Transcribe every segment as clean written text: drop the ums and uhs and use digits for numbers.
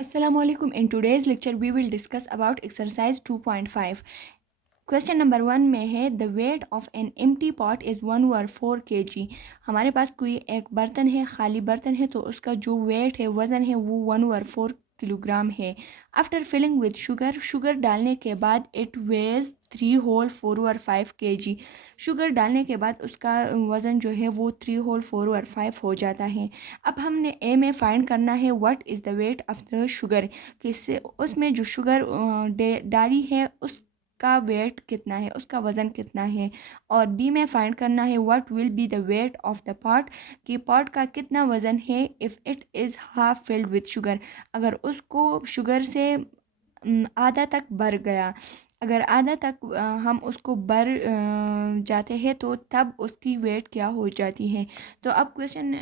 Assalamualaikum. In today's lecture we will discuss about exercise 2.5. Question number 1 में है the weight of an empty pot is 1/4 kg। हमारे पास कोई एक बर्तन है, खाली बर्तन है, तो उसका जो वेट है, वज़न है, वो 1/4 किलोग्राम है। After filling with sugar, sugar डालने के बाद इट वेज 3/4/5 kg। शुगर डालने के बाद उसका वज़न जो है वो 3/4/5 हो जाता है। अब हमने ए में फाइंड करना है what is the wait of the sugar, किससे उसमें जो शुगर डाली है उस का वेट कितना है, उसका वज़न कितना है। और बी में फाइंड करना है what will be the wait of the pot, कि पॉट का कितना वज़न है if it is half filled with sugar, अगर उसको शुगर से आधा तक भर गया। अगर आधा तक हम उसको भर जाते हैं तो तब उसकी वेट क्या हो जाती है। तो अब क्वेश्चन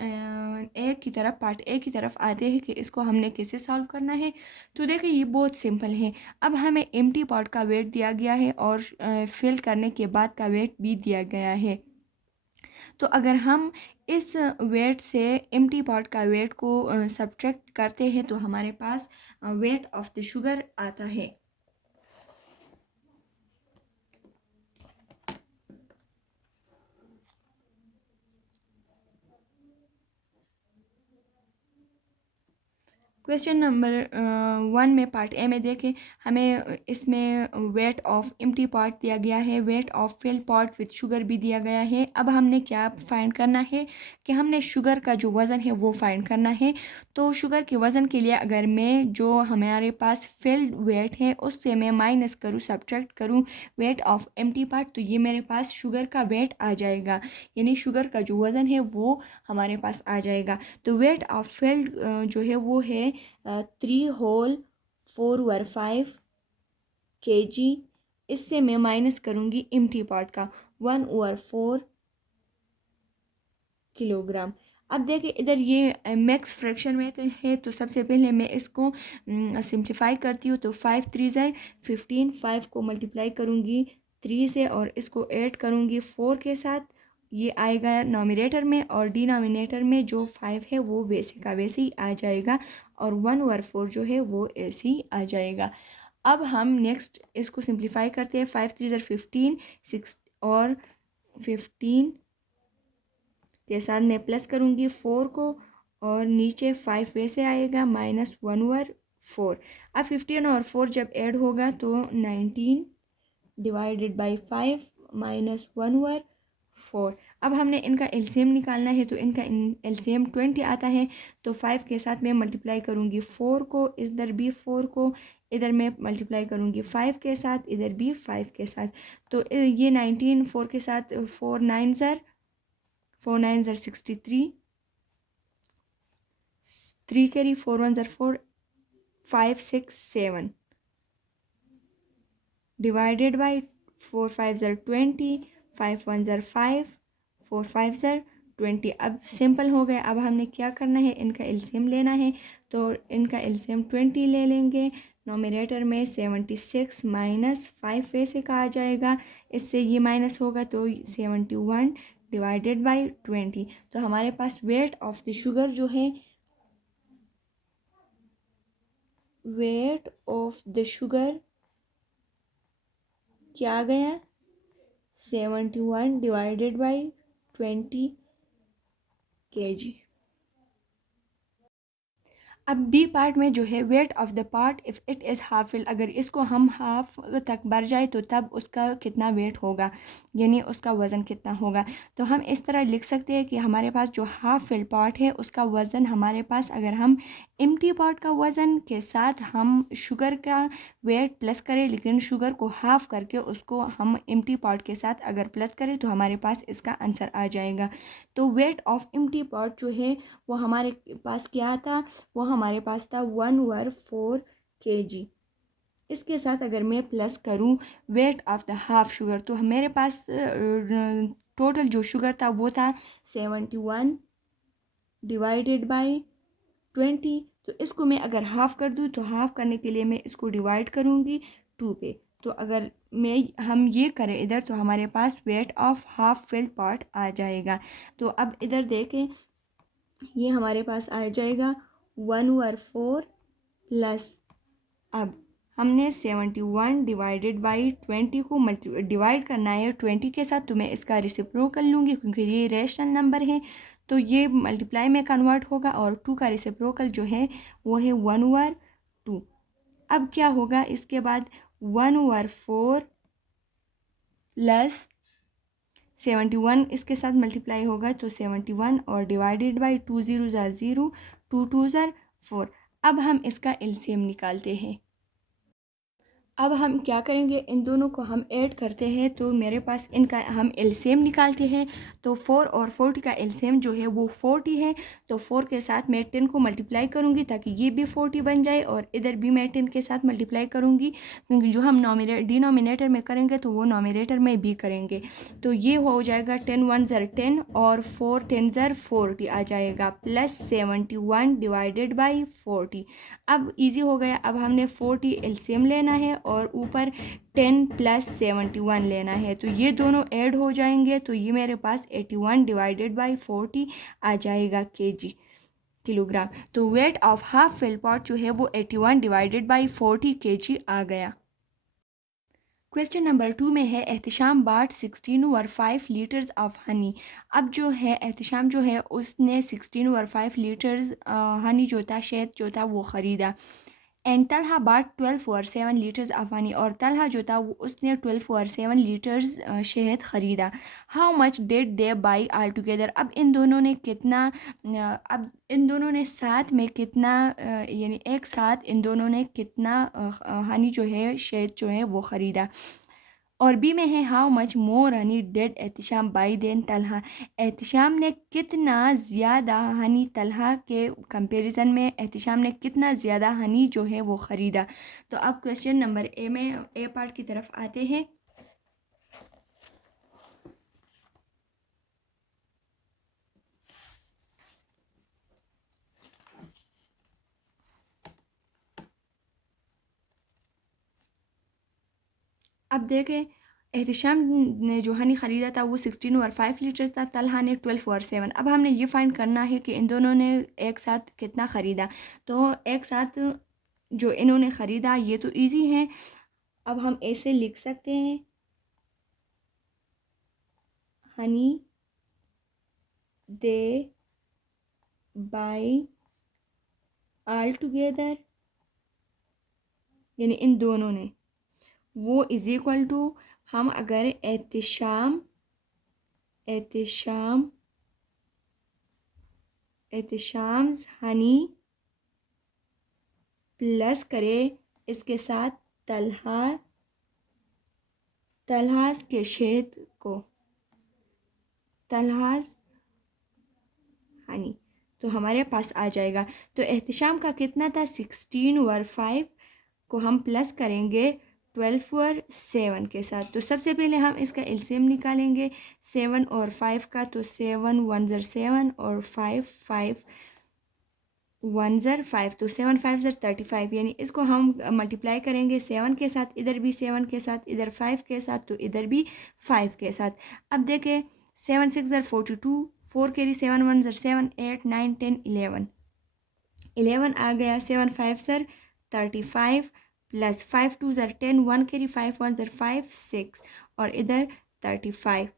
ए की तरफ, पार्ट ए की तरफ आते हैं कि इसको हमने कैसे सॉल्व करना है। तो देखिए ये बहुत सिंपल है। अब हमें एम्प्टी पॉट का वेट दिया गया है और फिल करने के बाद का वेट भी दिया गया है। तो अगर हम इस वेट से एम्प्टी पॉट का वेट को सब्ट्रैक्ट करते हैं तो हमारे पास वेट ऑफ द शुगर आता है। क्वेश्चन नंबर 1 में पार्ट ए में देखें, हमें इसमें वेट ऑफ एम्प्टी पॉट दिया गया है, weight of fill pot with sugar भी दिया गया है। अब हमने क्या फाइंड करना है कि हमने शुगर का जो वज़न है वो फाइंड करना है। तो शुगर के वज़न के लिए अगर मैं जो हमारे पास फिल्ड वेट है उससे मैं माइनस करूँ, सब्ट्रैक्ट करूँ वेट ऑफ एम्प्टी पॉट, तो ये मेरे पास शुगर का वेट आ जाएगा, यानी शुगर का जो वज़न है वो हमारे पास आ जाएगा। तो वेट ऑफ फिल्ड जो है वो है 3/4/5 kg। इससे मैं माइनस करूँगी एम्प्टी पॉट का 1/4 किलोग्राम। अब देखिए इधर ये मैक्स फ्रैक्शन में तो है, तो सबसे पहले मैं इसको सिंप्लीफाई करती हूँ। तो 5×3 = 15, 5 को मल्टीप्लाई करूँगी 3 से और इसको ऐड करूँगी 4 के साथ, ये आएगा नॉमिनेटर में, और डिनोमिनेटर में जो 5 है वो वैसे का वैसे ही आ जाएगा, और 1/4 जो है वो ऐसे ही आ जाएगा। अब हम नेक्स्ट इसको सिंप्लीफाई करते हैं। 5×3 = 15, 6 और 15 के साथ मैं प्लस करूँगी 4 को, और नीचे 5 वैसे आएगा -1/4। अब 15 और 4 जब ऐड होगा तो 19 डिवाइडेड बाई 5 -1/4। अब हमने इनका एलसीएम निकालना है, तो इनका एलसीएम 20 आता है। तो 5 के साथ मैं मल्टीप्लाई करूँगी 4 को, इधर भी 4 को, इधर मैं मल्टीप्लाई करूँगी 5 के साथ, इधर भी 5 के साथ। तो ये 19 4 के साथ 4 9 = 63, 3 कैरी, 4 1 = 4, 5 6 7 डिवाइडेड बाई 4 5 = 20, 5 1 = 5, 4 5 = 20। अब सिंपल हो गए। अब हमने क्या करना है, इनका एलसीएम लेना है। तो इनका एलसीएम 20 ले लेंगे। नोमिनेटर में 76 -5 वैसे का आ जाएगा, इससे ये माइनस होगा तो 71 डिवाइडेड बाई 20। तो हमारे पास वेट ऑफ द शुगर जो है, वेट ऑफ द शुगर क्या आ गया, 71 डिवाइडेड बाई 20 kg। अब बी पार्ट में जो है weight of the part if it is half fill, अगर इसको हम हाफ तक भर जाए तो तब उसका कितना वेट होगा, यानी उसका वज़न कितना होगा। तो हम इस तरह लिख सकते हैं कि हमारे पास जो हाफ फिल पार्ट है उसका वज़न हमारे पास, अगर हम एम्प्टी पार्ट का वज़न के साथ हम शुगर का वेट प्लस करें, लेकिन शुगर को हाफ करके उसको हम एम्प्टी पार्ट के साथ अगर प्लस करें तो हमारे पास इसका आंसर आ जाएगा। तो वेट ऑफ एम्प्टी पार्ट जो है वो हमारे पास क्या था, वो हमारे पास था 1/4 kg। इसके साथ अगर मैं प्लस करूं wait of the half sugar, तो मेरे पास टोटल जो शुगर था वो था 71 डिवाइडेड बाई 20। तो इसको मैं अगर हाफ़ कर दूँ तो हाफ़ करने के लिए मैं इसको डिवाइड करूँगी 2 पे। तो अगर हम ये करें इधर, तो हमारे पास weight of half filled part आ जाएगा। तो अब इधर देखें, ये हमारे पास आ जाएगा 1/4 प्लस अब हमने 71 डिवाइडेड बाई 20 को डिवाइड करना है 20 के साथ, तो मैं इसका रेसिप्रोकल लूँगी क्योंकि ये रेशनल नंबर है, तो ये मल्टीप्लाई में कन्वर्ट होगा और 2 का रेसिप्रोकल जो है वो है 1/2। अब क्या होगा इसके बाद 1/4 प्लस 71 इसके साथ मल्टीप्लाई होगा तो 71 और डिवाइडेड बाई 2 0 ज़ा 0, 2 2 ज़ा 4। अब हम इसका एलसीएम निकालते हैं। अब हम क्या करेंगे, इन दोनों को हम ऐड करते हैं, तो मेरे पास इनका हम एलसीएम निकालते हैं। तो 4 और 40 का एलसीएम जो है वो 40 है, तो 4 के साथ मैं 10 को मल्टीप्लाई करूँगी ताकि ये भी 40 बन जाए, और इधर भी मैं 10 के साथ मल्टीप्लाई करूँगी क्योंकि जो हम डिनोमिनेटर में करेंगे तो वो नोमिनेटर में भी करेंगे। तो ये हो जाएगा 10 1 ज़र 10 और 4 10 ज़र 40 आ जाएगा, प्लस 71 डिवाइडेड बाई 40। अब इजी हो गया। अब हमने 40 एलसीएम लेना है और ऊपर 10 प्लस 71 लेना है, तो ये दोनों ऐड हो जाएंगे, तो ये मेरे पास 81 डिवाइडेड बाई 40 आ जाएगा केजी, किलोग्राम। तो weight of half fill pot जो है वो 81 डिवाइडेड बाई 40 केजी आ गया। क्वेश्चन नंबर 2 में है एहतिशाम बाट 16/5 लीटर्स ऑफ हनी। अब जो है एहतिशाम जो है उसने 16/5 लीटर्स हनी जो था, शहद जो था वो ख़रीदा। एंड तलहा बाट 12/7 लीटर्स ऑफ हनी, और तलहा जो था वो उसने 12/7 लीटर्स शहद ख़रीदा। How much did they by all together. अब इन दोनों ने कितना अब इन दोनों ने साथ में कितना यानी एक साथ इन दोनों ने कितना हनी जो है, शहद जो है वो ख़रीदा। और बी में है how much more honey did Ehtisham buy than Talha. Ehtisham ने कितना ज़्यादा हनी तलहा के कंपैरिजन में एहतिशाम ने कितना ज़्यादा हनी जो है वो ख़रीदा। तो अब क्वेश्चन नंबर ए में ए पार्ट की तरफ आते हैं। अब देखें, एहतिशाम ने जो हनी ख़रीदा था वो 16/5 लीटर्स था, तलहा ने 12/7। अब हमने ये फाइंड करना है कि इन दोनों ने एक साथ कितना ख़रीदा। तो एक साथ जो इन्होंने ख़रीदा ये तो इजी है, अब हम ऐसे लिख सकते हैं हनी दे बाई ऑल टुगेदर, यानी इन दोनों ने, वो इज़ इक्वल टू, हम अगर एहतिशाम एहतिशाम एहतिशाम्स हनी प्लस करें इसके साथ तलहास के शहद को, तलहास हनी, तो हमारे पास आ जाएगा। तो एहतिशाम का कितना था 16/5 को हम प्लस करेंगे 12/7 के साथ। तो सबसे पहले हम इसका एलसीएम निकालेंगे 7 और 5 का, तो 7 1 ज़र 7 और 5 5 1 ज़र 5, तो 7 5 ज़र 35, यानी इसको हम मल्टीप्लाई करेंगे 7 के साथ, इधर भी 7 के साथ, इधर 5 के साथ, तो इधर भी 5 के साथ। अब देखें 7 6 ज़र 42, 4 कैरी 7 1 ज़र 7, 8 9 10 11 आ गया, 7 5 ज़र 35 प्लस 5 2 ज़र 10, 1 कैरी 5 1 ज़र 5 6 और इधर 35।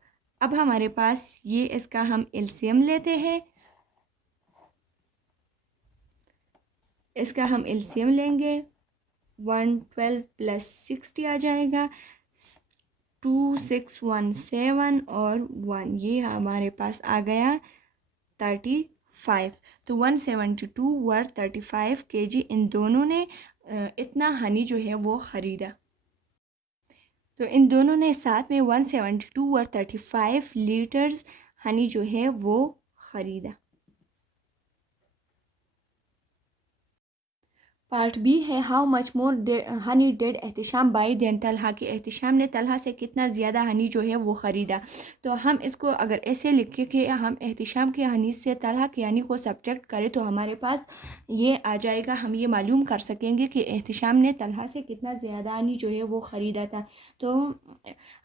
अब हमारे पास ये इसका हम एलसीएम लेते हैं, इसका हम एलसीएम लेंगे 112 प्लस 60 आ जाएगा, 2 6 1 7 और 1, ये हमारे पास आ गया 35। तो 172/35 kg इन दोनों ने इतना हनी जो है वो ख़रीदा। तो इन दोनों ने साथ में 172/35 लीटर्स हनी जो है वो ख़रीदा। पार्ट बी है how much more honey did Ehtisham buy than Talha, कि एहतिशाम ने तलहा से कितना ज़्यादा हनी जो है वो ख़रीदा। तो हम इसको अगर ऐसे लिखे कि हम एहतिशाम के हनी से तलहा के हनी को सब्ट्रैक्ट करें तो हमारे पास ये आ जाएगा, हम ये मालूम कर सकेंगे कि एहतिशाम ने तलहा से कितना ज़्यादा हनी जो है वो ख़रीदा था। तो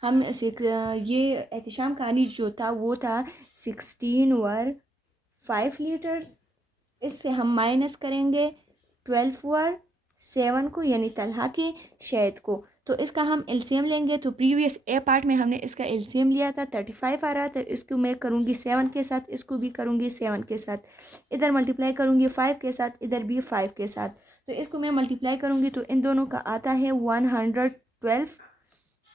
हम ये एहतिशाम का हनी जो था वो था 16/5 लीटर्स, इससे हम माइनस करेंगे 12 7 को यानी तलहा के शहद को। तो इसका हम एलसीएम लेंगे। तो प्रीवियस ए पार्ट में हमने इसका एलसीएम लिया था 35 आ रहा था। इसको मैं करूँगी 7 के साथ, इसको भी करूँगी 7 के साथ, इधर मल्टीप्लाई करूँगी 5 के साथ, इधर भी 5 के साथ। तो इसको मैं मल्टीप्लाई करूँगी तो इन दोनों का आता है 112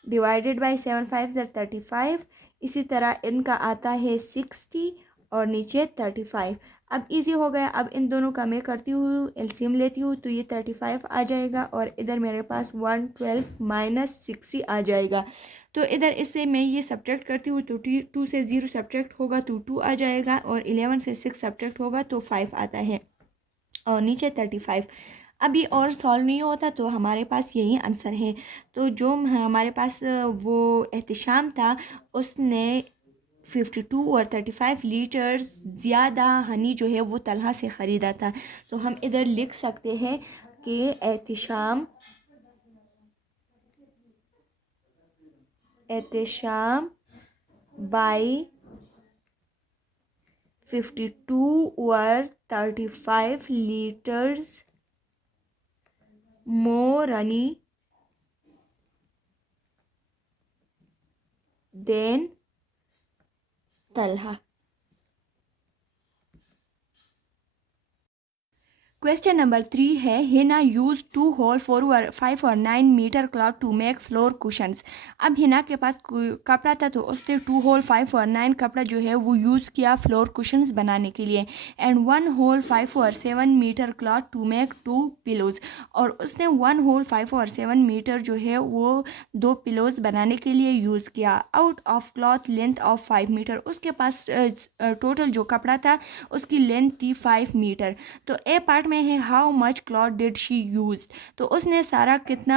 डिवाइडेड बाई 7 5 35। इसी तरह इनका आता है 60 और नीचे 35। अब इजी हो गया। अब इन दोनों का मैं करती हूँ एलसीएम लेती हूँ तो ये 35 आ जाएगा और इधर मेरे पास 112 माइनस 60 आ जाएगा। तो इधर इससे मैं ये सब्ट्रैक्ट करती हूँ तो 2 से 0 सब्ट्रैक्ट होगा तो 2 आ जाएगा और 11 से 6 सब्ट्रैक्ट होगा तो 5 आता है और नीचे 35। अभी और सॉल्व नहीं होता तो हमारे पास यही आंसर है। तो जो हमारे पास वो एहतिशाम था उसने 52 और 35 लीटर्स ज़्यादा हनी जो है वो तलहा से ख़रीदा था। तो हम इधर लिख सकते हैं कि एहतिशाम बाई 52 और 35 litres more honey than Talha. Question number 3 है हिना यूज 2 होल 4 और 5 और 9 metre cloth to make floor cushions. अब हिना के पास कपड़ा था तो उसने 2 होल 5 और 9 कपड़ा जो है वो यूज़ किया फ्लोर कुशंस बनाने के लिए। एंड 1 होल 5 और 7 metre cloth to make 2 pillows. और उसने 1 होल 5 और 7 मीटर जो है वो 2 पिलोज बनाने के लिए यूज़ किया। Out of cloth length of 5 metre. उसके पास टोटल जो कपड़ा था उसकी लेंथ थी 5 मीटर। तो ए पार्ट में है how much cloth did she use. तो उसने सारा कितना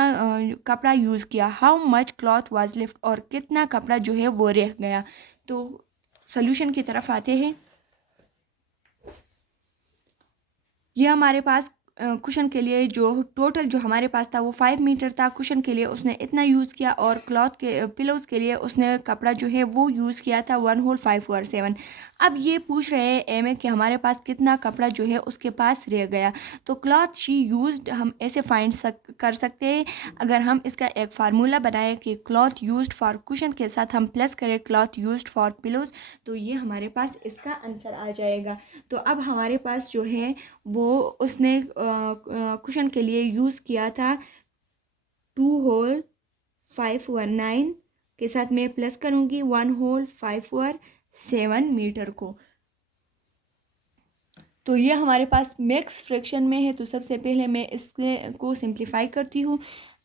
कपड़ा यूज़ किया। How much cloth was left और कितना कपड़ा जो है वो रह गया। तो सोल्यूशन की तरफ आते हैं। ये हमारे पास कुशन के लिए जो टोटल जो हमारे पास था वो 5 मीटर था। कुशन के लिए उसने इतना यूज़ किया और क्लॉथ के पिलोज के लिए उसने कपड़ा जो है वो यूज़ किया था 1 होल 5 और 7। अब ये पूछ रहे हैं ए में कि हमारे पास कितना कपड़ा जो है उसके पास रह गया। तो क्लॉथ शी यूज्ड हम ऐसे फाइंड कर सकते हैं। अगर हम इसका एक फार्मूला बनाएं कि क्लॉथ यूज्ड फॉर कुशन के साथ हम प्लस करें क्लॉथ यूज्ड फॉर पिलोज तो ये हमारे पास इसका आंसर आ जाएगा। तो अब हमारे पास जो है वो उसने कुशन के लिए यूज़ किया था 2 होल 5 और 9 के साथ मैं प्लस करूँगी 1 होल 5 और 7 मीटर को। तो ये हमारे पास मिक्स फ्रैक्शन में है। तो सबसे पहले मैं इसके को सिंप्लीफाई करती हूँ।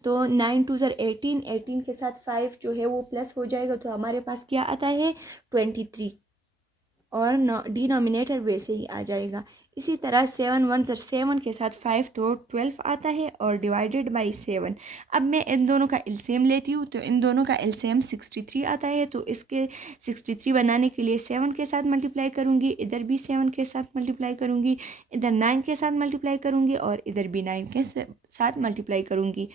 तो 9 2 ज़र 18, 18 के साथ 5 जो है वो प्लस हो जाएगा तो हमारे पास क्या आता है 23 और डिनोमिनेटर वैसे ही आ जाएगा। इसी तरह 7 1 ज़र 7 के साथ 5 तो 12 आता है और डिवाइडेड बाई 7। अब मैं इन दोनों का एलसीएम लेती हूँ तो इन दोनों का एलसीएम 63 आता है। तो इसके 63 बनाने के लिए 7 के साथ मल्टीप्लाई करूँगी, इधर भी 7 के साथ मल्टीप्लाई करूँगी, इधर 9 के साथ मल्टीप्लाई करूँगी और इधर भी 9 के साथ मल्टीप्लाई करूँगी।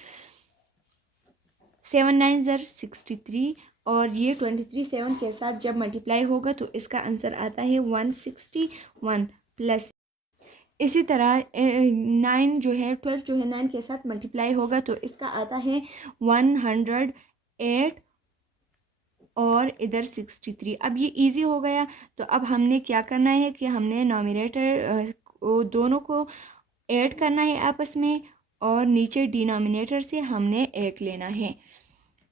7 9 ज़र 63 और ये 23 7 के साथ जब मल्टीप्लाई होगा तो इसका आंसर आता है 161 प्लस। इसी तरह 9 जो है 12 जो है 9 के साथ मल्टीप्लाई होगा तो इसका आता है 108 और इधर 63। अब ये इजी हो गया। तो अब हमने क्या करना है कि हमने नॉमिनेटर दोनों को ऐड करना है आपस में और नीचे डिनोमिनेटर से हमने 1 लेना है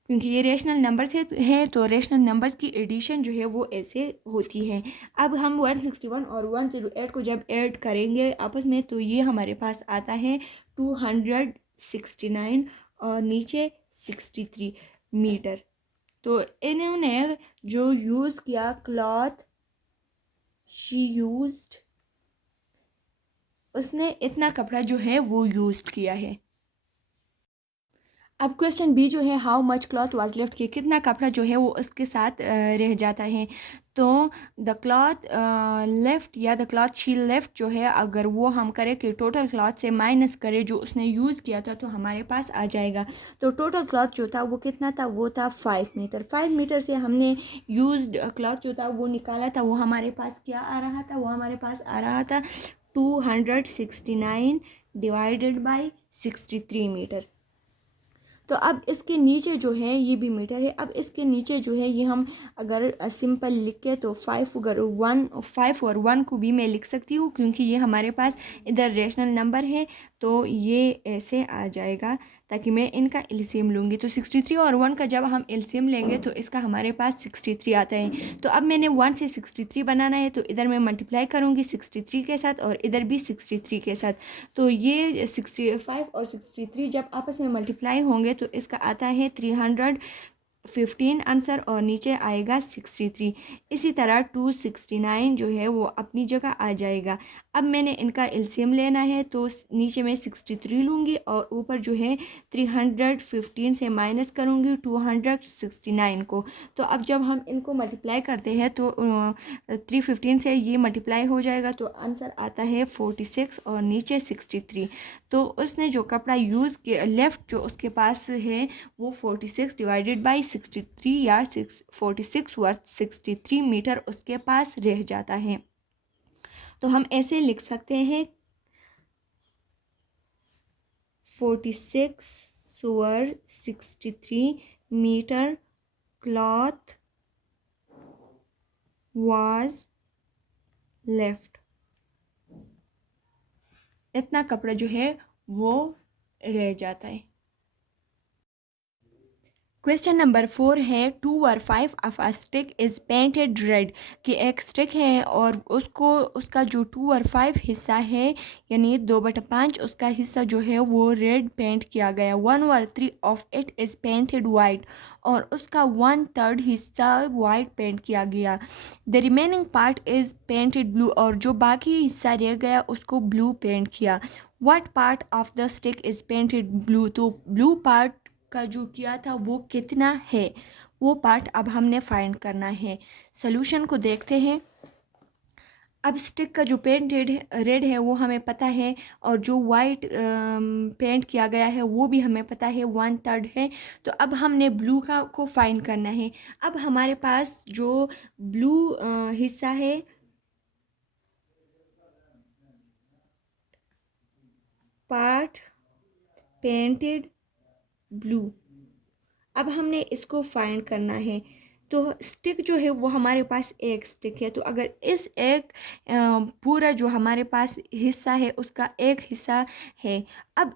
क्योंकि ये रेशनल नंबर्स है तो रेशनल नंबर्स की एडिशन जो है वो ऐसे होती है। अब हम 161 और 108 को जब ऐड करेंगे आपस में तो ये हमारे पास आता है 269 और नीचे 63 मीटर। तो इन्होंने जो यूज़ किया क्लॉथ शी यूज्ड उसने इतना कपड़ा जो है वो यूज़ किया है। अब क्वेश्चन बी जो है how much cloth was left के कितना कपड़ा जो है वो उसके साथ रह जाता है। तो द क्लॉथ लेफ्ट या द क्लॉथ शी लेफ्ट जो है अगर वो हम करें कि टोटल क्लॉथ से माइनस करें जो उसने यूज़ किया था तो हमारे पास आ जाएगा। तो टोटल क्लॉथ जो था वो कितना था वो था 5 मीटर। 5 मीटर से हमने यूज्ड क्लॉथ जो था वो निकाला था वो हमारे पास क्या आ रहा था वो हमारे पास आ रहा था 269 डिवाइडेड बाई 63 मीटर। तो अब इसके नीचे जो है ये भी मीटर है। अब इसके नीचे जो है ये हम अगर सिंपल लिख के तो 5 और 1 को भी मैं लिख सकती हूँ, क्योंकि ये हमारे पास इधर रेशनल नंबर है, तो ये ऐसे आ जाएगा। ताकि मैं इनका एलसीएम लूँगी तो 63 और 1 का जब हम एलसीएम लेंगे तो इसका हमारे पास 63 आता है। तो अब मैंने 1 से 63 बनाना है, तो इधर मैं मल्टीप्लाई करूँगी 63 के साथ और इधर भी 63 के साथ। तो ये 65 और 63 जब आपस में मल्टीप्लाई होंगे तो इसका आता है 315 आंसर और नीचे आएगा 63। इसी तरह 269 जो है वो अपनी जगह आ जाएगा। अब मैंने इनका एलसीएम लेना है, तो नीचे मैं 63 लूँगी और ऊपर जो है 315 से माइनस करूँगी 269 को। तो अब जब हम इनको मल्टीप्लाई करते हैं तो 315 से ये मल्टीप्लाई हो जाएगा, तो आंसर आता है 46 और नीचे 63। तो उसने जो कपड़ा यूज़ किया लेफ़्ट जो उसके पास है वो 46 डिवाइडेड बाई 63 या 46 वर्थ 63 मीटर उसके पास रह जाता है। तो हम ऐसे लिख सकते हैं 46 worth 63 metre cloth was left. इतना कपड़ा जो है वो रह जाता है। क्वेश्चन नंबर 4 है 2 और 5 of a stick is painted red. कि एक स्टिक है और उसका जो 2 और 5 हिस्सा है यानी 2/5 उसका हिस्सा जो है वो रेड पेंट किया गया। 1 और 3 of it is painted white और उसका 1/3 हिस्सा वाइट पेंट किया गया। The remaining part is painted blue और जो बाकी हिस्सा रह गया उसको ब्लू पेंट किया। What part of the stick is painted blue. तो ब्लू पार्ट का जो किया था वो कितना है, वो पार्ट अब हमने फाइंड करना है। सॉल्यूशन को देखते हैं। अब स्टिक का जो पेंट रेड है वो हमें पता है और जो वाइट पेंट किया गया है वो भी हमें पता है 1/3 है। तो अब हमने ब्लू का को फाइंड करना है। अब हमारे पास जो ब्लू हिस्सा है पार्ट पेंटेड ब्लू, अब हमने इसको फाइंड करना है। तो स्टिक जो है वो हमारे पास एक स्टिक है, तो अगर इस एक पूरा जो हमारे पास हिस्सा है उसका एक हिस्सा है। अब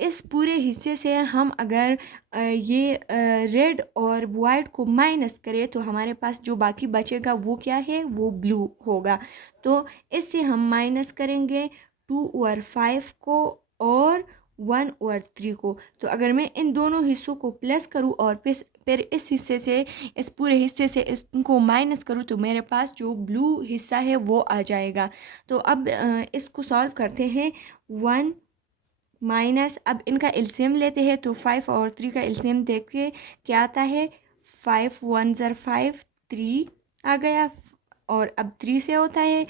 इस पूरे हिस्से से हम अगर ये रेड और वाइट को माइनस करें तो हमारे पास जो बाकी बचेगा वो क्या है, वो ब्लू होगा। तो इससे हम माइनस करेंगे 2 और 5 को और 1 और 3 को। तो अगर मैं इन दोनों हिस्सों को प्लस करूँ और फिर इस हिस्से से इस पूरे हिस्से से इसको माइनस करूँ तो मेरे पास जो ब्लू हिस्सा है वो आ जाएगा। तो अब इसको सॉल्व करते हैं। 1 माइनस, अब इनका एलसीएम लेते हैं तो 5 और 3 का एलसीएम देख के क्या आता है, 5 1 ज़र 5 3 आ गया और अब 3 से होता है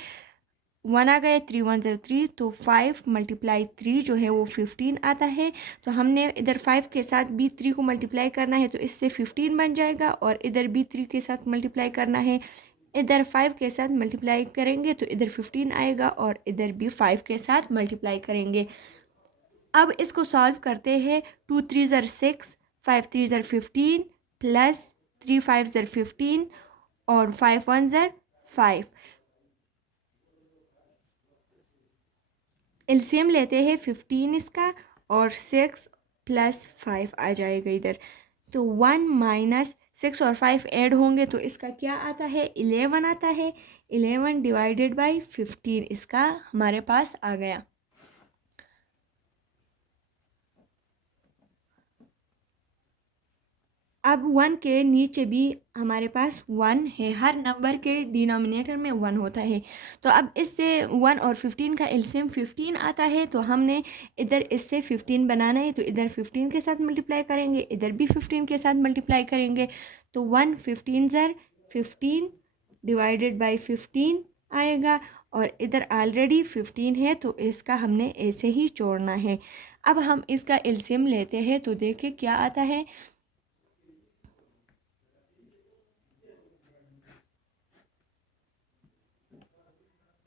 1 आ गया, 3 1 ज़र 3 तो 5 मल्टीप्लाई 3 जो है वो 15 आता है। तो हमने इधर 5 के साथ भी 3 को मल्टीप्लाई करना है तो इससे 15 बन जाएगा और इधर भी 3 के साथ मल्टीप्लाई करना है। इधर 5 के साथ मल्टीप्लाई करेंगे तो इधर 15 आएगा और इधर भी 5 के साथ मल्टीप्लाई करेंगे। अब इसको सॉल्व करते हैं। 2 3 ज़र 6 5 3 ज़र 15 प्लस 3 5 ज़र 15 और 5 1 ज़र 5। एलसीएम लेते हैं 15 इसका और 6 प्लस 5 आ जाएगा इधर। तो 1 माइनस 6 और 5 ऐड होंगे तो इसका क्या आता है, 11 आता है। 11 डिवाइडेड बाई 15 इसका हमारे पास आ गया। अब 1 के नीचे भी हमारे पास 1 है, हर नंबर के डिनोमिनेटर में 1 होता है। तो अब इससे 1 और 15 का एलसीएम 15 आता है, तो हमने इधर इससे 15 बनाना है तो इधर 15 के साथ मल्टीप्लाई करेंगे, इधर भी 15 के साथ मल्टीप्लाई करेंगे। तो 1 15 ज़र 15 डिवाइडेड बाई 15 आएगा और इधर ऑलरेडी 15 है तो इसका हमने ऐसे ही जोड़ना है। अब हम इसका एलसीएम लेते हैं तो देखिए क्या आता है,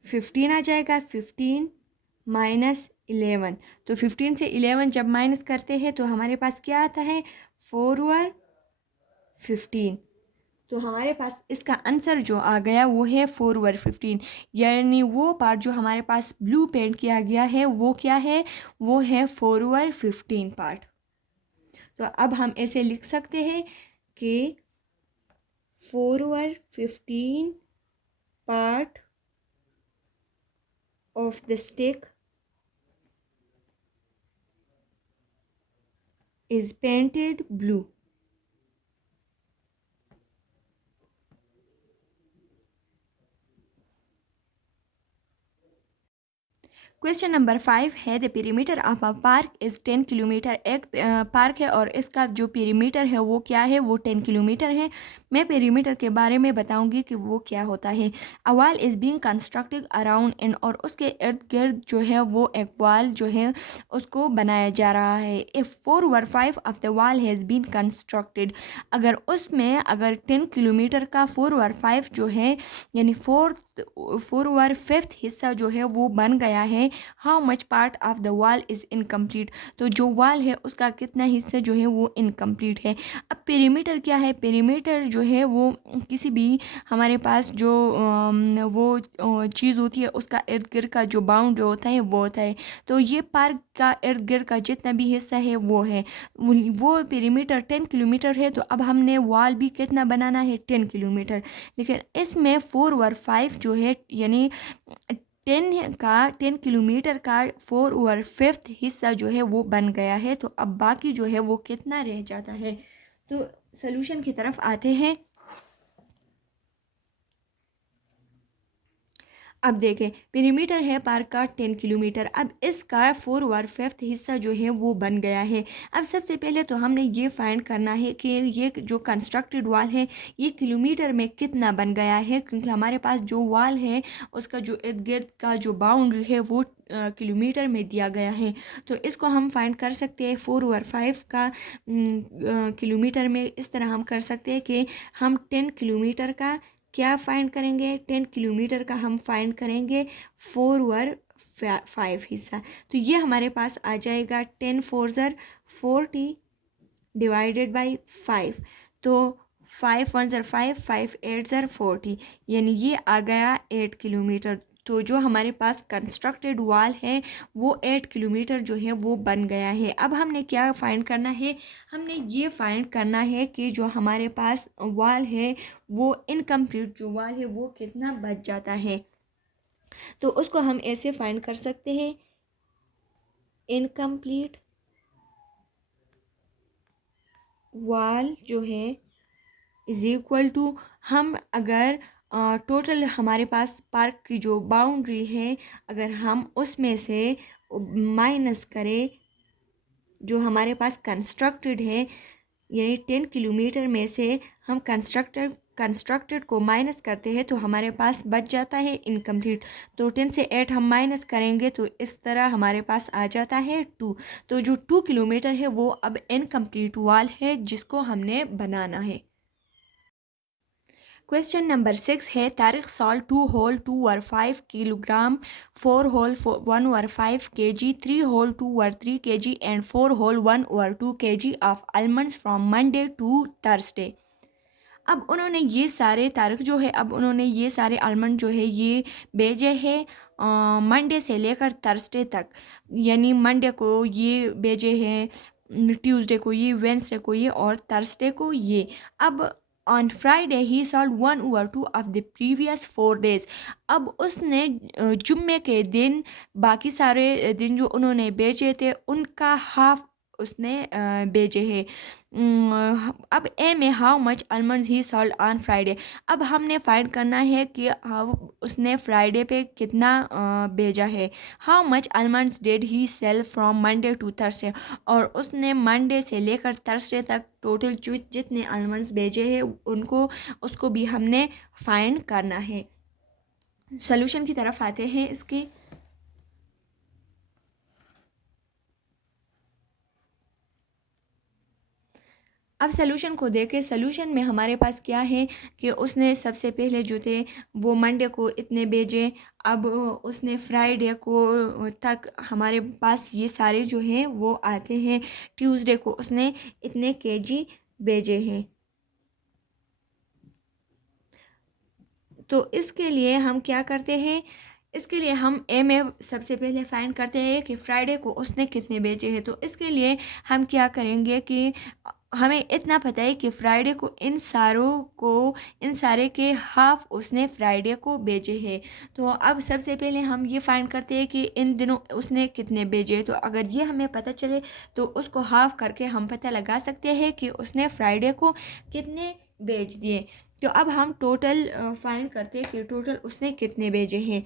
15 आ जाएगा। 15 माइनस 11। तो 15 से 11 जब माइनस करते हैं तो हमारे पास क्या आता है, 4 और 15। तो हमारे पास इसका आंसर जो आ गया वो है 4 और 15, यानी वो पार्ट जो हमारे पास ब्लू पेंट किया गया है वो क्या है, वो है 4 और 15 पार्ट। तो अब हम ऐसे लिख सकते हैं कि 4 और 15 part of the stick is painted blue। Question number 5 है the perimeter of a park is 10 kilometre. एक पार्क है और इसका जो पेरीमीटर है वो क्या है, वो 10 किलोमीटर है। मैं पेरीमीटर के बारे में बताऊंगी कि वो क्या होता है। A wall is being constructed around and, और उसके इर्द गिर्द जो है वो एक वॉल जो है उसको बनाया जा रहा है। इफ़ 4 और 5 of the wall has been constructed, अगर उसमें अगर 10 किलोमीटर का 4 और 5 जो है यानी 4 और 5th हिस्सा जो है वो बन गया है। How much part of the wall is incomplete, तो जो वॉल है उसका कितना हिस्सा जो है वो इनकम्प्लीट है। अब पेरीमीटर क्या है, पेरीमीटर जो है वो किसी भी हमारे पास जो वो चीज़ होती है उसका इर्द गिर्द का जो बाउंड जो होता है वो होता है। तो ये पार्क का इर्द गिर्द का जितना भी हिस्सा है वो है, वो पेरीमीटर 10 किलोमीटर है। तो अब हमने वॉल भी कितना बनाना है, 10 किलोमीटर। लेकिन इसमें 4 और 5 जो है यानी 10 किलोमीटर का 4 और 5th हिस्सा जो है वो बन गया है। तो अब बाकी जो है वो कितना रह जाता है। तो सॉल्यूशन की तरफ आते हैं। अब देखें, पेरीमीटर है पार्क का 10 किलोमीटर। अब इसका 4 और 5th हिस्सा जो है वो बन गया है। अब सबसे पहले तो हमने ये फाइंड करना है कि ये जो कंस्ट्रक्टेड वॉल है ये किलोमीटर में कितना बन गया है, क्योंकि हमारे पास जो वॉल है उसका जो इर्द गिर्द का जो बाउंड्री है वो किलोमीटर में दिया गया है। तो इसको हम फाइंड कर सकते हैं 4 और 5 का किलोमीटर में। इस तरह हम कर सकते हैं कि हम 10 किलोमीटर का क्या फाइंड करेंगे, 10 किलोमीटर का हम फाइंड करेंगे 4 और 5 हिस्सा। तो ये हमारे पास आ जाएगा 10 4 ज़र 40 डिवाइडेड बाई 5। तो 5 1 ज़र 5, 5 8 ज़र 40, यानी ये आ गया 8 किलोमीटर। तो जो हमारे पास कंस्ट्रक्टेड वॉल है वो 8 किलोमीटर जो है वो बन गया है। अब हमने क्या फाइंड करना है, हमने ये फाइंड करना है कि जो हमारे पास वॉल है वो इनकम्प्लीट जो वॉल है वो कितना बच जाता है। तो उसको हम ऐसे फाइंड कर सकते हैं, इनकम्प्लीट वॉल जो है इज़ इक्वल टू, हम अगर टोटल हमारे पास पार्क की जो बाउंड्री है अगर हम उसमें से माइनस करें जो हमारे पास कंस्ट्रक्टेड है, यानी 10 किलोमीटर में से हम कंस्ट्रक्टेड को माइनस करते हैं तो हमारे पास बच जाता है इनकम्प्लीट। तो 10 से 8 हम माइनस करेंगे तो इस तरह हमारे पास आ जाता है 2। तो जो 2 किलोमीटर है वो अब इनकम्प्लीट वॉल है जिसको हमने बनाना है। क्वेश्चन नंबर 6 है तारिक सॉल्ट 2 होल 2 और 5 किलोग्राम, 4 होल 1 और 5 kg, 3 होल 2 और 3 kg एंड 4 होल 1 और 2 kg of almonds from Monday to Thursday. अब उन्होंने ये सारे तारीख जो है, अब उन्होंने ये सारे आलमंड जो है ये भेजे हैं मंडे से लेकर थर्सडे तक, यानी मंडे को ये भेजे हैं, ट्यूसडे को ये, वेंसडे को ये और थर्सडे को ये। अब ऑन फ्राइडे ही सॉल्व 1 और 2 ऑफ द प्रीवियस 4 डेज। अब उसने जुम्मे के दिन बाकी सारे दिन जो उन्होंने भेजे थे उनका हाफ उसने भेजे हैं। अब ए में how much almonds he sold on Friday. अब हमने फाइंड करना है कि उसने फ्राइडे पे कितना भेजा है। How much almonds did he sell from Monday to Thursday, और उसने मंडे से लेकर थर्सडे तक टोटल जितने आलमंड्स भेजे हैं उनको उसको भी हमने फाइंड करना है। सोल्यूशन की तरफ आते हैं इसके। अब सलूशन को देखें। सलूशन में हमारे पास क्या है कि उसने सबसे पहले जो थे वो मंडे को इतने भेजे, अब उसने फ्राइडे को तक हमारे पास ये सारे जो हैं वो आते हैं। ट्यूसडे को उसने इतने केजी भेजे हैं। तो इसके लिए हम क्या करते हैं, इसके लिए हम ए में सबसे पहले फाइंड करते हैं कि फ्राइडे को उसने कितने भेजे हैं। तो इसके लिए हम क्या करेंगे कि हमें इतना पता है कि फ्राइडे को इन सारे के हाफ उसने फ्राइडे को भेजे हैं। तो अब सबसे पहले हम ये फाइंड करते हैं कि इन दिनों उसने कितने भेजे। तो अगर ये हमें पता चले तो उसको हाफ करके हम पता लगा सकते हैं कि उसने फ्राइडे को कितने भेज दिए। तो अब हम टोटल फाइंड करते हैं कि टोटल उसने कितने भेजे हैं।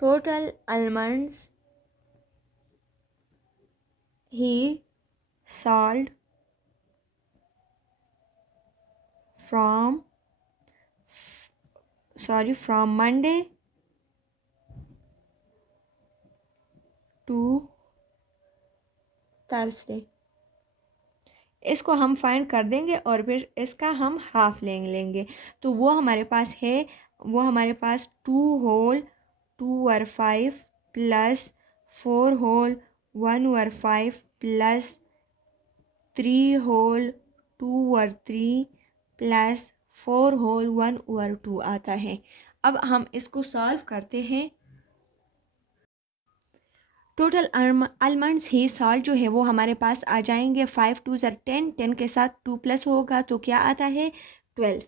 Total almonds he sold from from Monday to Thursday। इसको हम फाइंड कर देंगे और फिर इसका हम हाफ ले लेंगे। तो वो हमारे पास है, वो हमारे पास 2 whole 2/5 plus 4 whole 1/5 plus 3 whole 2/3 plus 4 whole 1/2 आता है। अब हम इसको सॉल्व करते हैं। टोटल आलमंड्स ही सॉल्ट जो है वो हमारे पास आ जाएंगे 5 2 10, 10 के साथ 2 प्लस होगा तो क्या आता है 12,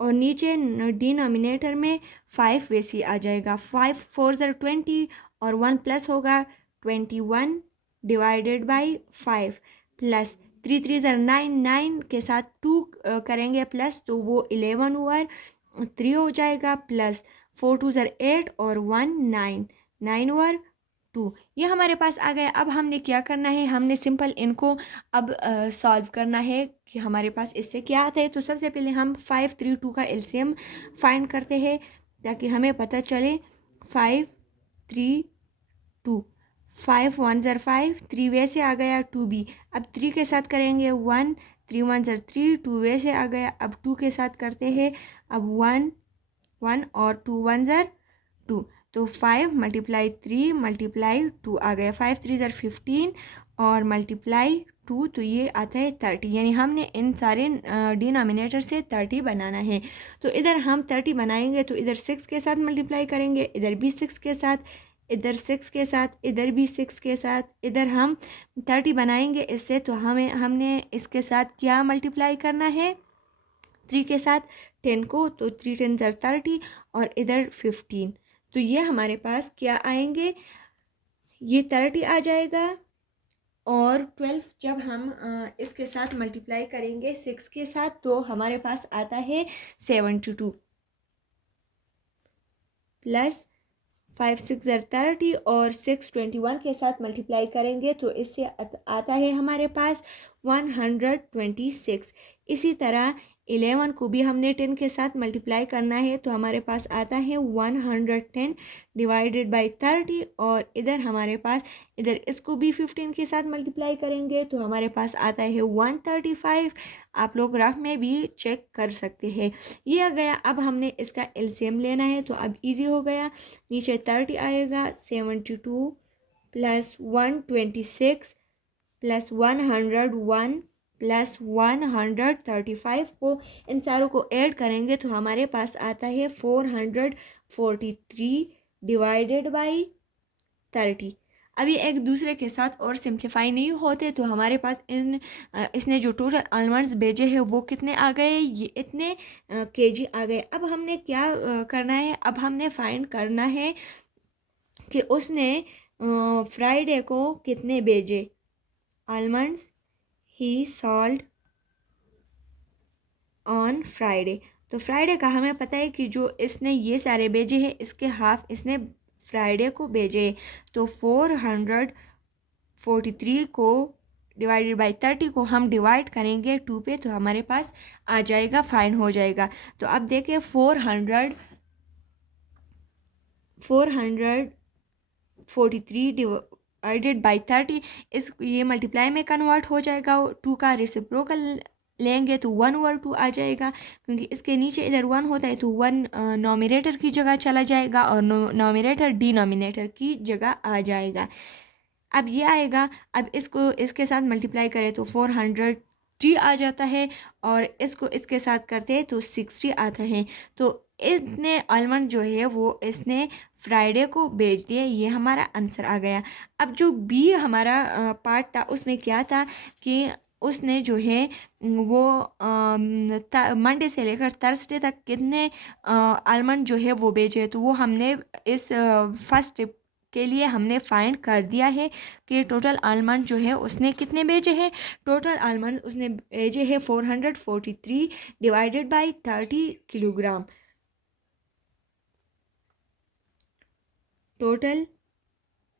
और नीचे डिनोमिनेटर में 5 वैसे आ जाएगा। 5 4 20 और 1 प्लस होगा 21 डिवाइडेड बाई 5 प्लस 3 3 9, 9 के साथ 2 करेंगे प्लस तो वो 11/3 हो जाएगा प्लस 4 2 8 और 1 9, 9/2 ये हमारे पास आ गया। अब हमने क्या करना है, हमने सिंपल इनको अब सॉल्व करना है कि हमारे पास इससे क्या आता है। तो सबसे पहले हम 5 3 2 का एलसीएम फाइंड करते हैं ताकि हमें पता चले। 5 3 2, 5 1 5, 3 वैसे आ गया 2b। अब 3 के साथ करेंगे 1, 3 1 3, 2 वैसे आ गया। अब 2 के साथ करते हैं अब 1 1 और 2 1 2, तो 5 × 3 × 2 आ गया। 5 3 15 और मल्टीप्लाई 2 तो ये आता है 30। यानी हमने इन सारे डिनोमिनेटर से 30 बनाना है। तो इधर हम 30 बनाएंगे तो इधर 6 के साथ मल्टीप्लाई करेंगे, इधर भी 6 के साथ, इधर 6 के साथ, इधर भी 6 के साथ, इधर हम 30 बनाएंगे इससे। तो हमने इसके साथ क्या मल्टीप्लाई करना है 3 के साथ 10 को, तो 3 10 30 और इधर 15। तो ये हमारे पास क्या आएंगे, ये 30 आ जाएगा और 12 जब हम इसके साथ मल्टीप्लाई करेंगे 6 के साथ तो हमारे पास आता है 72 प्लस 5 6 30 और 6 21 के साथ मल्टीप्लाई करेंगे तो इससे आता है हमारे पास 126। इसी तरह 11 को भी हमने 10 के साथ मल्टीप्लाई करना है तो हमारे पास आता है 110 डिवाइडेड बाई 30 और इधर हमारे पास, इधर इसको भी 15 के साथ मल्टीप्लाई करेंगे तो हमारे पास आता है 135। आप लोग रफ में भी चेक कर सकते हैं। ये आ गया। अब हमने इसका एलसीएम लेना है तो अब इजी हो गया। नीचे 30 आएगा, 72 प्लस 126 प्लस 101 प्लस 135 को इन सारों को ऐड करेंगे तो हमारे पास आता है 443 डिवाइडेड बाई 30। अभी एक दूसरे के साथ और सिंप्लीफाई नहीं होते तो हमारे पास इसने जो टोटल आलमंड्स भेजे हैं वो कितने आ गए, ये इतने केजी आ गए। अब हमने क्या करना है, अब हमने फाइंड करना है कि उसने फ्राइडे को कितने भेजे। Almonds he sold on Friday. तो फ्राइडे का हमें पता है कि जो इसने ये सारे भेजे हैं इसके हाफ इसने फ्राइडे को भेजे। तो 443 को डिवाइडेड बाई 30 को हम डिवाइड करेंगे 2 पे तो हमारे पास आ जाएगा, फाइन हो जाएगा। तो अब देखिए 443 डिवाइडेड बाई 30, इस ये मल्टीप्लाई में कन्वर्ट हो जाएगा। 2 का रेसिप्रोकल लेंगे तो 1/2 आ जाएगा, क्योंकि इसके नीचे इधर 1 होता है तो 1 नॉमिनेटर की जगह चला जाएगा और नॉमिनेटर डिनोमिनेटर की जगह आ जाएगा। अब ये आएगा, अब इसको इसके साथ मल्टीप्लाई करें तो 403 आ जाता है, और इसको इसके साथ करते हैं तो 60 आता है। तो इतने आलमंड जो है वो इसने फ्राइडे को बेच दिए, ये हमारा आंसर आ गया। अब जो बी हमारा पार्ट था उसमें क्या था कि उसने जो है वो मंडे से लेकर थर्सडे तक कितने आलमंड जो है वो बेचे, तो वो हमने इस फर्स्ट ट्रिप के लिए हमने फाइंड कर दिया है कि टोटल आलमंड जो है उसने कितने बेचे हैं। टोटल आलमंड उसने बेचे हैं 443 divided by 30 kilogram. Total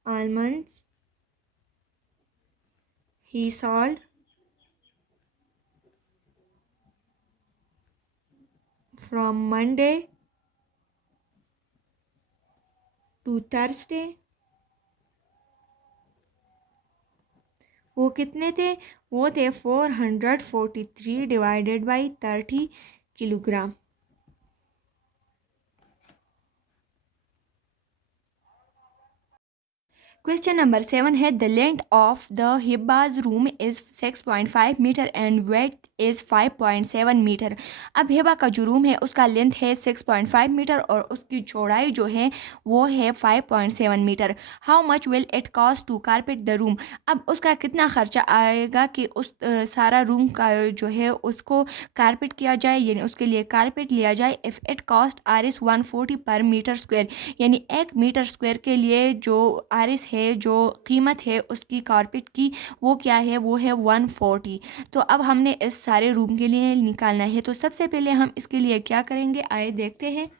almonds he sold from Monday to Thursday, वो कितने थे, वो थे 443 divided by 30 kilogram. Question number 7 है the length of the Hiba's room is 6.5 metre and width is 5.7 metre. अब हिबा का जो रूम है उसका लेंथ है 6.5 मीटर और उसकी चौड़ाई जो है वो है 5.7 metre. How much will it cost to carpet the room. अब उसका कितना खर्चा आएगा कि उस सारा रूम का जो है उसको कारपेट किया जाए, यानी उसके लिए कारपेट लिया जाए। इफ़ इट कॉस्ट आरिस 140 पर मीटर स्क्वायर, यानी 1 मीटर स्क्वायर के लिए जो आरिस है, जो कीमत है उसकी कारपेट की, वो क्या है, वो है 140। तो अब हमने इस सारे रूम के लिए निकालना है, तो सबसे पहले हम इसके लिए क्या करेंगे, आइए देखते हैं।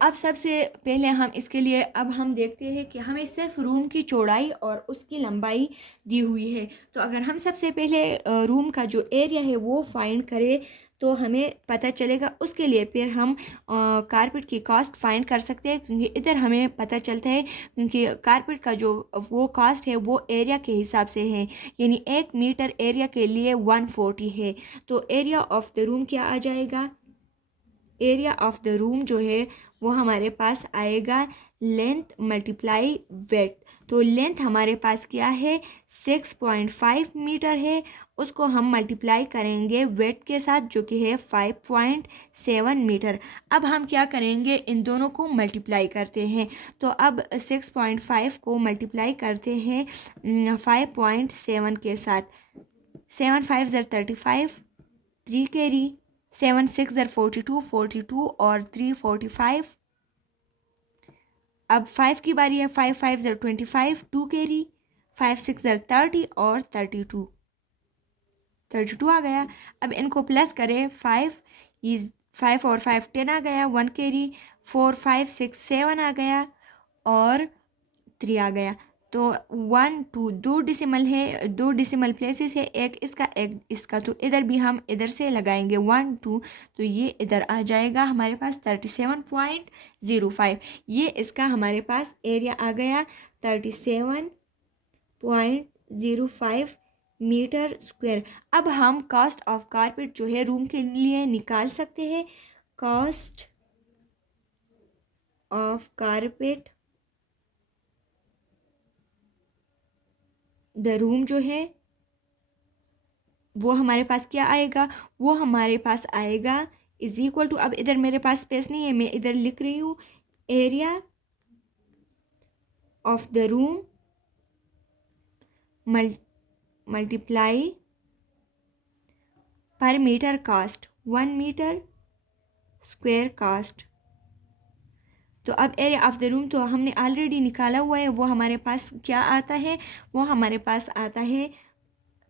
अब सबसे पहले हम इसके लिए अब हम देखते हैं कि हमें सिर्फ रूम की चौड़ाई और उसकी लंबाई दी हुई है। तो अगर हम सबसे पहले रूम का जो एरिया है वो फाइंड करें तो हमें पता चलेगा। उसके लिए फिर हम कारपेट की कॉस्ट फाइंड कर सकते हैं, क्योंकि इधर हमें पता चलता है क्योंकि कारपेट का जो वो कॉस्ट है वो एरिया के हिसाब से है, यानी 1 मीटर एरिया के लिए 140 है। तो एरिया ऑफ द रूम क्या आ जाएगा, एरिया ऑफ द रूम जो है वो हमारे पास आएगा लेंथ मल्टीप्लाई वेट। तो लेंथ हमारे पास क्या है 6.5 मीटर है, उसको हम मल्टीप्लाई करेंगे वेट के साथ जो कि है 5.7 मीटर। अब हम क्या करेंगे, इन दोनों को मल्टीप्लाई करते हैं। तो अब 6.5 को मल्टीप्लाई करते हैं 5.7 के साथ। 7 5 ज़र 35, 3 कैरी, 7 6 ज़र 42, 42 और 3 45। अब 5 की बारी है, 5 5 ज़र 25, 2 कैरी, 5 6 ज़र 30 और 32 आ गया। अब इनको प्लस करें, 5 और 5 10 आ गया, 1 कैरी, 4 5 6 7 आ गया और 3 आ गया। तो 1 2 दो डिसिमल है, दो डिसिमल प्लेसेस है, एक इसका एक इसका, तो इधर भी हम इधर से लगाएंगे 1 2, तो ये इधर आ जाएगा हमारे पास 37.05। ये इसका हमारे पास एरिया आ गया 37.05 मीटर स्क्वायर। अब हम कॉस्ट ऑफ कारपेट जो है रूम के लिए निकाल सकते हैं। Cost of carpet the room जो है वो हमारे पास क्या आएगा, वो हमारे पास आएगा इज इक्वल टू, अब इधर मेरे पास स्पेस नहीं है, मैं इधर लिख रही हूँ area of the room multiply per metre cost, 1 metre square cost. तो अब एरिया ऑफ द रूम तो हमने ऑलरेडी निकाला हुआ है, वो हमारे पास क्या आता है, वो हमारे पास आता है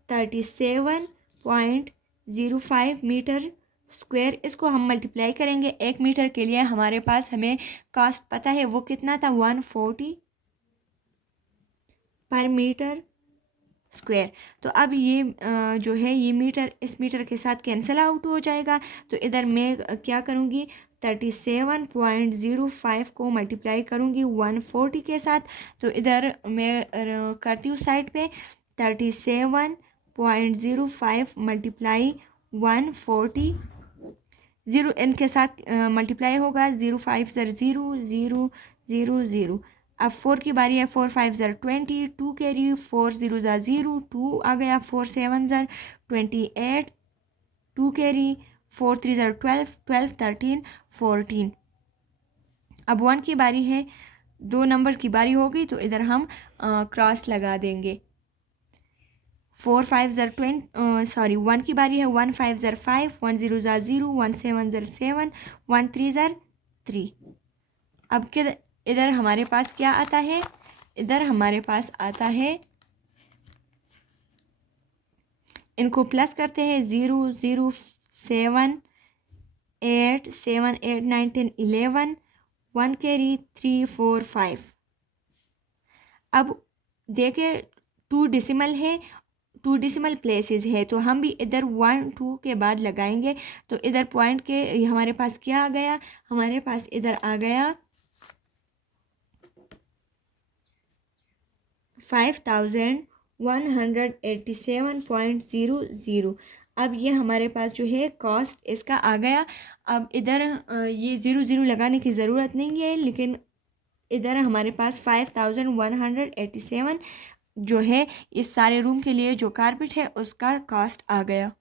37.05 मीटर स्क्वायर। इसको हम मल्टीप्लाई करेंगे 1 मीटर के लिए, हमारे पास हमें कास्ट पता है वो कितना था 140 पर मीटर स्क्वायर। तो अब ये जो है ये मीटर इस मीटर के साथ कैंसिल आउट हो जाएगा। तो इधर मैं क्या करूँगी, 37.05 को मल्टीप्लाई करूँगी 140 के साथ। तो इधर मैं करती हूँ साइड पे 37.05 मल्टीप्लाई 140, ज़ीरो इनके साथ मल्टीप्लाई होगा, 0 5 ज़र 0 0 0 0। अब 4 की बारी है, 4 5 ज़र 20, 2 कैरी, 4 0 ज़ा 0, 2 आ गया, 4 7 ज़र 28, 2 कैरी, 4 3 ज़र 12, 12 13 14। अब 1 की बारी है, 2 नंबर की बारी होगी तो इधर हम क्रॉस लगा देंगे। 4 5 ज़र 1 की बारी है, 1 5 ज़र 5, 1 0 ज़ा 0, 1 7 ज़र 7, 1 3 ज़र 3। अब इधर हमारे पास क्या आता है, इधर हमारे पास आता है, इनको प्लस करते हैं, 0 0 7 8 7 8 9 10 11, 1 कैरी, 3 4 5। अब देखे 2 डिसिमल है, 2 डिसिमल प्लेसेस है, तो हम भी इधर 1 2 के बाद लगाएंगे। तो इधर पॉइंट के हमारे पास क्या आ गया, हमारे पास इधर आ गया 5187.00। अब ये हमारे पास जो है कॉस्ट इसका आ गया। अब इधर ये 0 0 लगाने की ज़रूरत नहीं है, लेकिन इधर हमारे पास 5187 जो है इस सारे रूम के लिए जो कारपेट है उसका कॉस्ट आ गया।